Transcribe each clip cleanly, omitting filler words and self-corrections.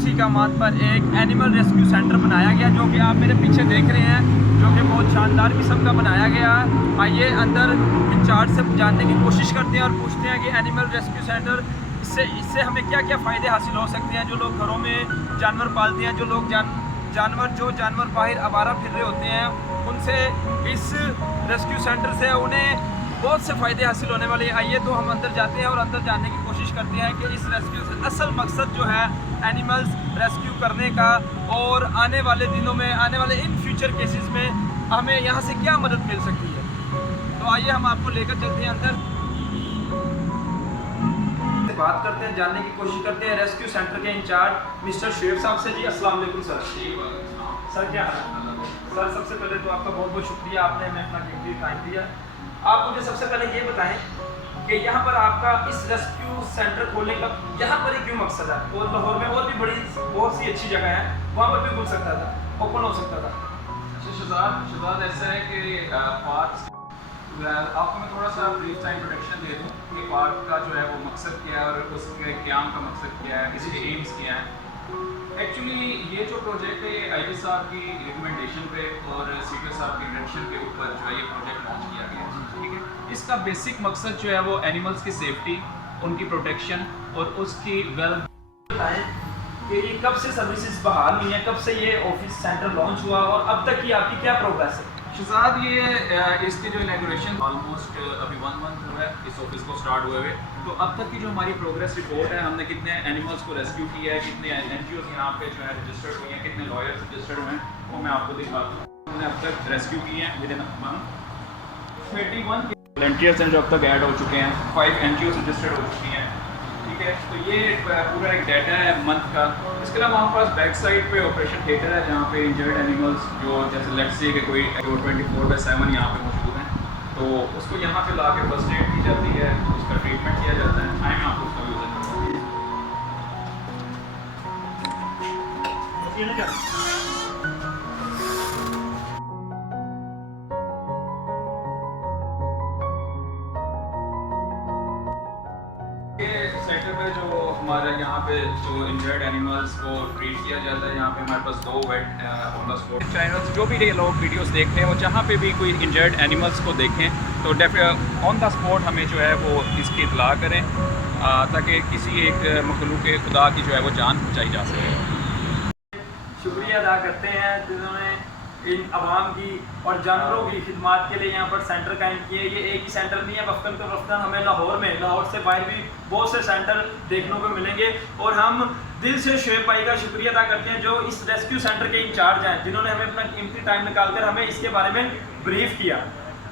खुशी का मात पर एक एनिमल रेस्क्यू सेंटर बनाया गया, जो कि आप मेरे पीछे देख रहे हैं, जो कि बहुत शानदार किस्म का बनाया गया है। आइए अंदर इंचार्ज से जानने की कोशिश करते हैं और पूछते हैं कि एनिमल रेस्क्यू सेंटर इससे हमें क्या क्या फ़ायदे हासिल हो सकते हैं। जो लोग घरों में जानवर पालते हैं, जो लोग जानवर बाहर आवारा फिर रहे होते हैं, उनसे इस रेस्क्यू सेंटर से उन्हें बहुत से फ़ायदे हासिल होने वाले हैं। आइए तो हम अंदर जाते हैं और अंदर जानने की कोशिश करते हैं कि इस रेस्क्यू से असल मकसद जो है एनिमल्स रेस्क्यू करने का, और आने वाले दिनों में, आने वाले इन फ्यूचर केसेस में हमें यहाँ से क्या मदद मिल सकती है। तो आइए हम आपको लेकर चलते हैं अंदर, बात करते हैं, जानने की कोशिश करते हैं रेस्क्यू सेंटर के इंचार्ज मिस्टर शुएब साहब से। जी अस्सलाम वालेकुम सर। सर क्या हाल है? सर सबसे पहले तो आपका बहुत बहुत शुक्रिया, आपने हमें अपना कीमती टाइम दिया। आप मुझे सबसे पहले ये बताएं कि यहाँ पर आपका इस रेस्क्यू सेंटर खोलने का यहाँ पर ही क्यों मकसद है, और लाहौर में और भी बहुत सी अच्छी जगह है, वहाँ पर भी खुल सकता था, ओपन हो सकता था। अच्छा शहजाद ऐसा है कि पार्क आपको मैं थोड़ा सा ब्रीफ टाइम प्रोटेक्शन दे दूँ कि पार्क का जो है वो मकसद क्या है और उसके क़याम का मकसद क्या है, इसके एम्स क्या हैं। एक्चुअली ये जो प्रोजेक्ट है आई साहब की रिकमेंडेशन पे और CTO साहब के डायरेक्शन के ऊपर जो है ये प्रोजेक्ट लॉन्च किया गया है, ठीक है। इसका बेसिक मकसद जो है वो एनिमल्स की सेफ्टी, उनकी प्रोटेक्शन और उसकी वेल। बताएं कि ये कब से सर्विसेज बहाल हुई हैं, कब से ये ऑफिस सेंटर लॉन्च हुआ और अब तक की आपकी क्या प्रोग्रेस है? शहजाद ये इसकी जो इनॉग्रेशन ऑलमोस्ट अभी 1 मंथ हुआ है इस ऑफिस को स्टार्ट हुए हुए। तो अब तक की जो हमारी प्रोग्रेस रिपोर्ट है, हमने कितने एनिमल्स को रेस्क्यू किया है, कितने NGOs यहाँ पे जो है रजिस्टर्ड हुए हैं, कितने लॉयर्स रजिस्टर्ड हुए हैं, वो मैं आपको दिखाता हूँ। हमने अब तक रेस्क्यू किए हैं विद इन 31 वॉलंटियर्स हैं जो अब तक ऐड हो चुके हैं, 5 NGOs रजिस्टर्ड हो चुकी हैं, ठीक है। तो ये पूरा एक डाटा है मंथ का। इसके अलावा हमारे पास बैक साइड पे ऑपरेशन थिएटर है, जहाँ पे इंजर्ड एनिमल्स जो जैसे लेट्स से कि कोई 24/7 यहाँ पे मौजूद हैं, तो उसको यहाँ पे ला के फर्स्ट एड की जाती है, उसका ट्रीटमेंट किया जाता है। आए मैं आपको उसका भी विजिट करता हूँ। सेंटर पे जो हमारे यहाँ पे जो इंजर्ड एनिमल्स को ट्रीट किया जाता है, यहाँ पे हमारे पास 2 wait on the spot channels, जो भी लोग वीडियोस देखते हैं वो जहाँ पे भी कोई इंजर्ड एनिमल्स को देखें तो ऑन द स्पॉट हमें जो है वो इसकी इतला करें, ताकि किसी एक मखलूक खुदा की जो है वो जान बचाई जा सके। शुक्रिया अदा करते हैं जिन्होंने इन आवाम की और जानवरों की खिदमत के लिए यहाँ पर सेंटर कायम किए। ये एक ही सेंटर नहीं है, वक्तन तो वक्तन हमें लाहौर से बाहर भी बहुत से सेंटर देखने को मिलेंगे, और हम दिल से शुएब भाई का शुक्रिया अदा करते हैं जो इस रेस्क्यू सेंटर के इंचार्ज हैं, जिन्होंने हमें अपना कीमती टाइम निकालकर हमें इसके बारे में ब्रीफ किया।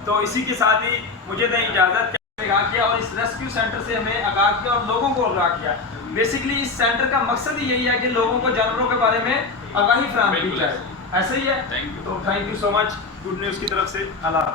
तो इसी के साथ ही मुझे दें इजाज़त, आगाह किया और इस रेस्क्यू सेंटर से हमें आगाह किया और लोगों को आगाह किया। बेसिकली इस सेंटर का मकसद ही यही है कि लोगों को जानवरों के बारे में आगाही फराहम की जाए। ऐसे ही है। Thank you. तो thank you so much good news की तरफ से। अल्लाह।